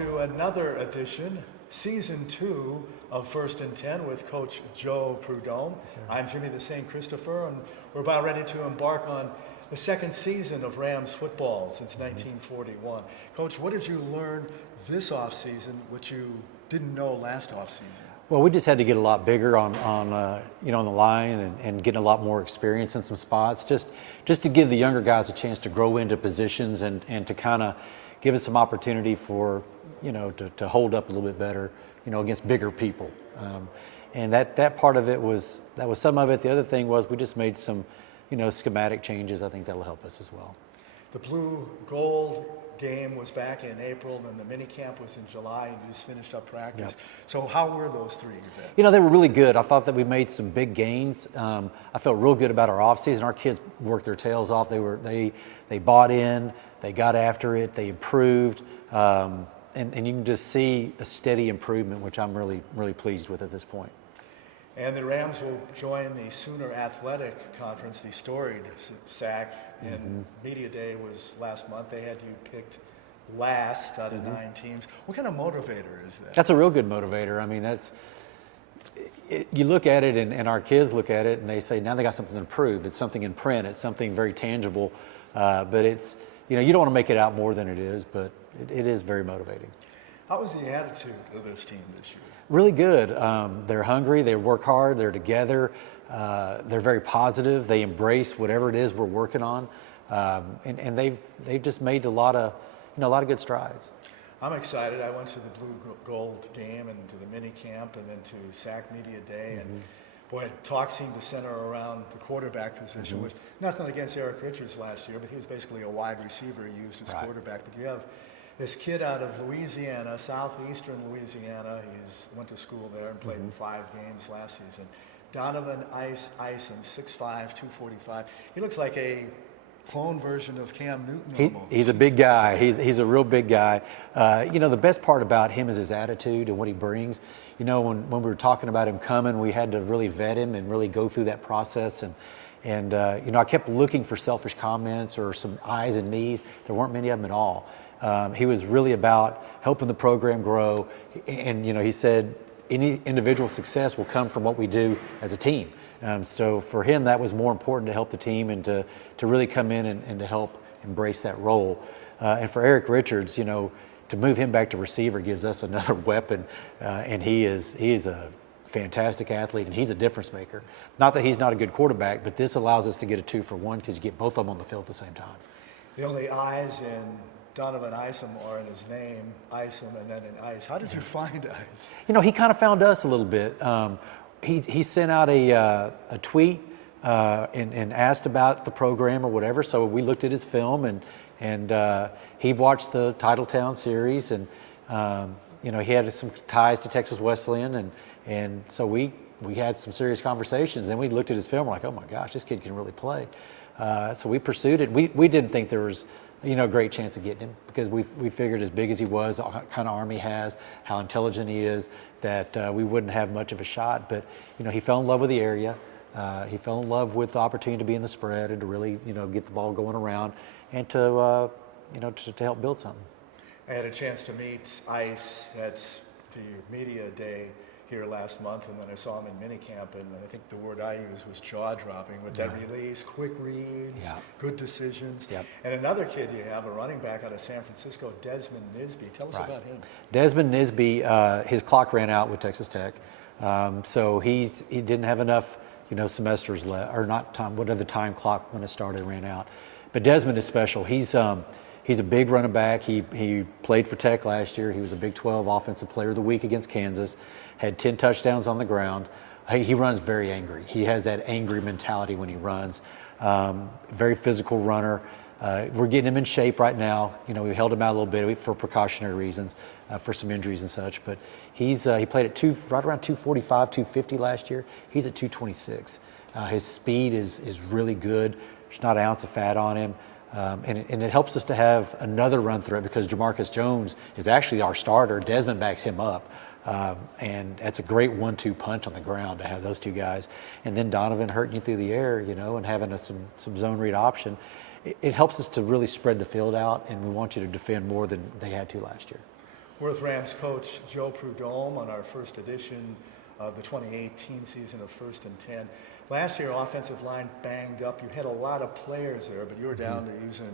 to another edition, Season 2 of First and 10 with Coach Joe Prud'homme. Yes, I'm Jimmy the Saint Christpher, and we're about ready to embark on the second season of Rams football since 1941. Coach, what did you learn this offseason which you didn't know last offseason? Well, we just had to get a lot bigger on the line and getting a lot more experience in some spots, just to give the younger guys a chance to grow into positions and to kind of give us some opportunity for, to hold up a little bit better, against bigger people. And that part of it was some of it. The other thing was we just made some, schematic changes. I think that'll help us as well. The blue gold game was back in April, and the mini camp was in July, and you just finished up practice. Yep. So how were those three events? They were really good. I thought that we made some big gains. I felt real good about our off season. Our kids worked their tails off. They bought in, they got after it, they improved, and you can just see a steady improvement, which I'm really, really pleased with at this point. And the Rams will join the Sooner Athletic Conference, the storied SAC, and Media Day was last month. They had you picked last out of 9 teams. What kind of motivator is that? That's a real good motivator. I mean, you look at it, and our kids look at it, and they say, now they got something to prove. It's something in print. It's something very tangible. But it's, you don't want to make it out more than it is, but it is very motivating. How was the attitude of this team this year? Really good. They're hungry, they work hard, they're together, they're very positive, they embrace whatever it is we're working on, and they've just made a lot of good strides. I'm excited. I went to the blue gold game and to the mini camp and then to SAC Media Day, and boy, talk seemed to center around the quarterback position, which nothing against Eric Richards last year, but he was basically a wide receiver used as quarterback. But you have this kid out of Louisiana, southeastern Louisiana. He went to school there and played in 5 games last season. Donovan Isom, 6'5", 245. He looks like a clone version of Cam Newton almost. He's a big guy. He's a real big guy. The best part about him is his attitude and what he brings. When we were talking about him coming, we had to really vet him and really go through that process. And I kept looking for selfish comments or some eyes and knees. There weren't many of them at all. He was really about helping the program grow, and he said any individual success will come from what we do as a team. So for him, that was more important, to help the team and to really come in and to help embrace that role. And for Eric Richards, to move him back to receiver gives us another weapon, and he is a fantastic athlete, and he's a difference maker. Not that he's not a good quarterback, but this allows us to get a 2-for-1 because you get both of them on the field at the same time. The only I's in Donovan Isom are in his name, Isom, and then in Ice. How did you find Ice? He kind of found us a little bit. He sent out a tweet and asked about the program or whatever. So we looked at his film, and he watched the Titletown series, and he had some ties to Texas Wesleyan, and so we had some serious conversations. Then we looked at his film, we're like, oh my gosh, this kid can really play. So we pursued it. We didn't think there was a great chance of getting him, because we figured, as big as he was, the kind of arm he has, how intelligent he is, that we wouldn't have much of a shot. But he fell in love with the area. He fell in love with the opportunity to be in the spread and to really get the ball going around and to help build something. I had a chance to meet Ice at the Media Day here last month, and then I saw him in minicamp, and I think the word I used was jaw-dropping with that release, quick reads, good decisions. And another kid you have, a running back out of San Francisco, Desmond Nisby. Tell us about him. Desmond Nisby, his clock ran out with Texas Tech, so he didn't have enough semesters left, or not time, whatever the time clock when it started ran out. But Desmond is special. He's a big running back. He played for Tech last year. He was a Big 12 Offensive Player of the Week against Kansas. Had 10 touchdowns on the ground. He runs very angry. He has that angry mentality when he runs. Very physical runner. We're getting him in shape right now. We held him out a little bit for precautionary reasons, for some injuries and such. But he played at right around 245, 250 last year. He's at 226. His speed is really good. There's not an ounce of fat on him. And it helps us to have another run threat, because Jamarcus Jones is actually our starter. Desmond backs him up. And that's a great 1-2 punch on the ground to have those two guys. And then Donovan hurting you through the air, and having some zone read option. It helps us to really spread the field out, and we want you to defend more than they had to last year. We're with Rams coach Joe Prud'homme on our first edition of the 2018 season of First and 10. Last year, offensive line banged up. You had a lot of players there, but you were down to using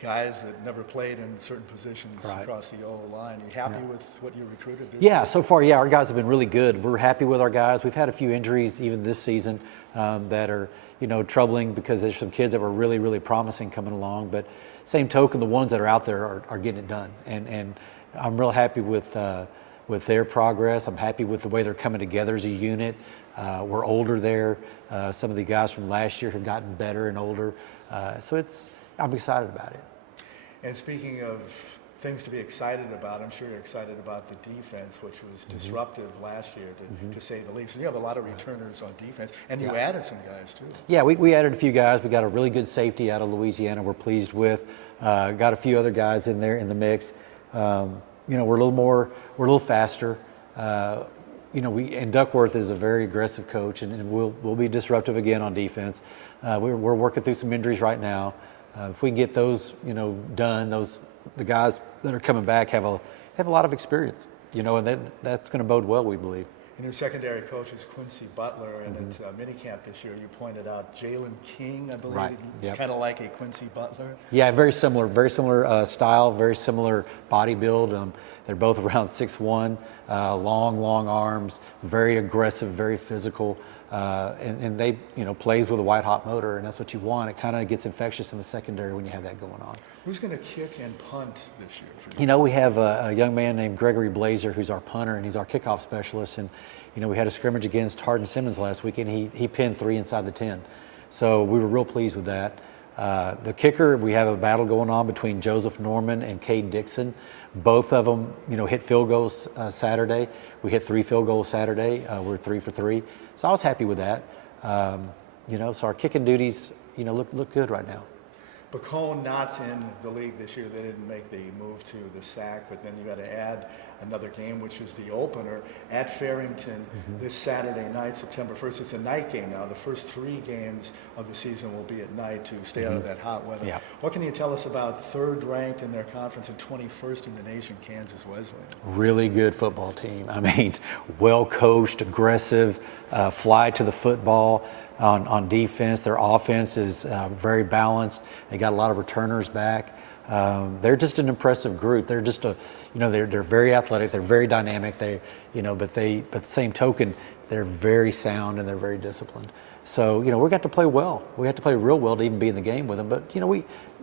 guys that never played in certain positions across the O-line. Are you happy with what you recruited this year? So far, our guys have been really good. We're happy with our guys. We've had a few injuries even this season that are, troubling because there's some kids that were really, really promising coming along. But same token, the ones that are out there are getting it done. And I'm real happy with their progress. I'm happy with the way they're coming together as a unit. We're older there. Some of the guys from last year have gotten better and older. I'm excited about it. And speaking of things to be excited about, I'm sure you're excited about the defense, which was disruptive last year, to say the least. And you have a lot of returners on defense, and you added some guys too. Yeah, we added a few guys. We got a really good safety out of Louisiana we're pleased with. Got a few other guys in there in the mix. We're a little faster. And Duckworth is a very aggressive coach, and we'll be disruptive again on defense. We're working through some injuries right now. If we can get those, done, the guys that are coming back have a lot of experience, and that's going to bode well, we believe. And your secondary coach is Quincy Butler, and at minicamp this year, you pointed out Jalen King, I believe. Right. He's kind of like a Quincy Butler. Yeah, very similar style, very similar body build. They're both around 6'1", long arms, very aggressive, very physical, and they, plays with a white hot motor, and that's what you want. It kind of gets infectious in the secondary when you have that going on. Who's going to kick and punt this year for you? We have a young man named Gregory Blazer who's our punter, and he's our kickoff specialist. And we had a scrimmage against Hardin Simmons last week, and he pinned 3 inside the 10. So we were real pleased with that. The kicker, we have a battle going on between Joseph Norman and Cade Dixon. Both of them, hit field goals Saturday. We hit 3 field goals Saturday. We're 3 for 3. So I was happy with that. So our kicking duties, look good right now. Bacone not in the league this year. They didn't make the move to the SAC, but then you got to add another game, which is the opener at Farrington this Saturday night, September 1st. It's a night game now. The first 3 games of the season will be at night to stay out of that hot weather. Yeah. What can you tell us about third ranked in their conference and 21st in the nation, Kansas Wesleyan? Really good football team. I mean, well coached, aggressive, fly to the football. On defense, their offense is very balanced. They got a lot of returners back. They're just an impressive group. They're just they're very athletic. They're very dynamic. But the same token, they're very sound and they're very disciplined. So we got to play well. We have to play real well to even be in the game with them. But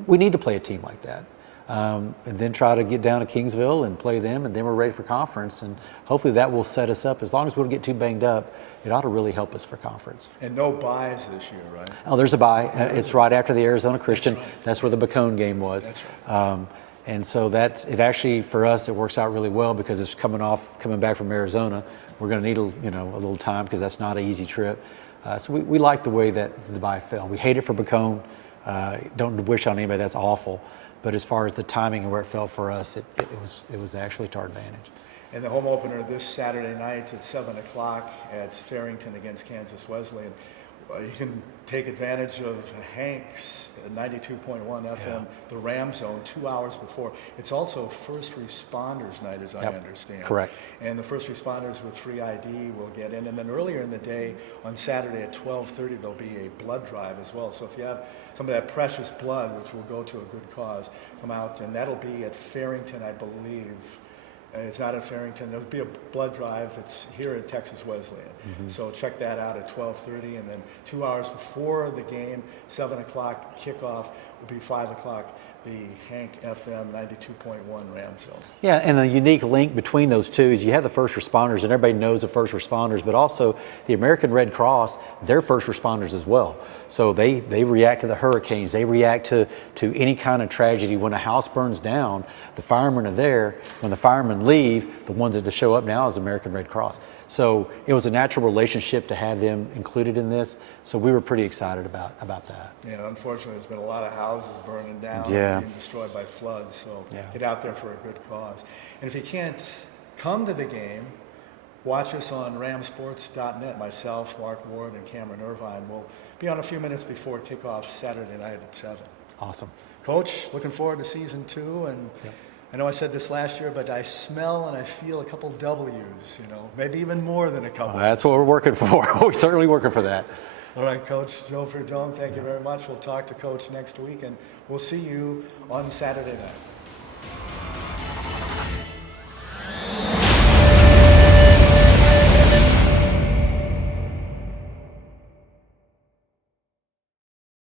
we need to play a team like that. And then try to get down to Kingsville and play them, and then we're ready for conference. And hopefully that will set us up. As long as we don't get too banged up, it ought to really help us for conference. And no buys this year, right? Oh, there's a bye. It's right after the Arizona Christian. That's where the Bacone game was. That's right. And so it actually, for us, it works out really well because it's coming back from Arizona. We're going to need a little time because that's not an easy trip. So we like the way that the bye fell. We hate it for Bacone. Don't wish on anybody. That's awful. But as far as the timing and where it fell for us, it was actually to our advantage. And the home opener this Saturday night at 7 o'clock at Farrington against Kansas Wesleyan. You can take advantage of Hank's 92.1 FM, the Ram Zone, 2 hours before. It's also First Responders Night, as I understand. Correct. And the first responders with free ID will get in. And then earlier in the day, on Saturday at 12:30, there'll be a blood drive as well. So if you have some of that precious blood, which will go to a good cause, come out. And that'll be at Farrington, I believe. It's not at Farrington. There'll be a blood drive. It's here at Texas Wesleyan. So check that out at 12:30. And then 2 hours before the game, 7 o'clock kickoff, will be 5 o'clock, the Hank FM 92.1 Ram Zone. Yeah, and the unique link between those two is you have the first responders, and everybody knows the first responders, but also the American Red Cross, they're first responders as well. So they react to the hurricanes. They react to any kind of tragedy. When a house burns down, the firemen are there. When the firemen leave, the ones that show up now is American Red Cross. So it was a natural relationship to have them included in this. So we were pretty excited about that. Yeah, unfortunately, there's been a lot of houses burning down Yeah. and being destroyed by floods. So Yeah. get out there for a good cause. And if you can't come to the game, watch us on ramsports.net. Myself, Mark Ward, and Cameron Irvine will be on a few minutes before kickoff Saturday night at 7. Awesome. Coach, looking forward to season 2 and I know I said this last year, but I smell and I feel a couple W's, maybe even more than a couple. That's what we're working for. We're certainly working for that. All right, Coach Joe Prud'homme, thank you very much. We'll talk to Coach next week, and we'll see you on Saturday night.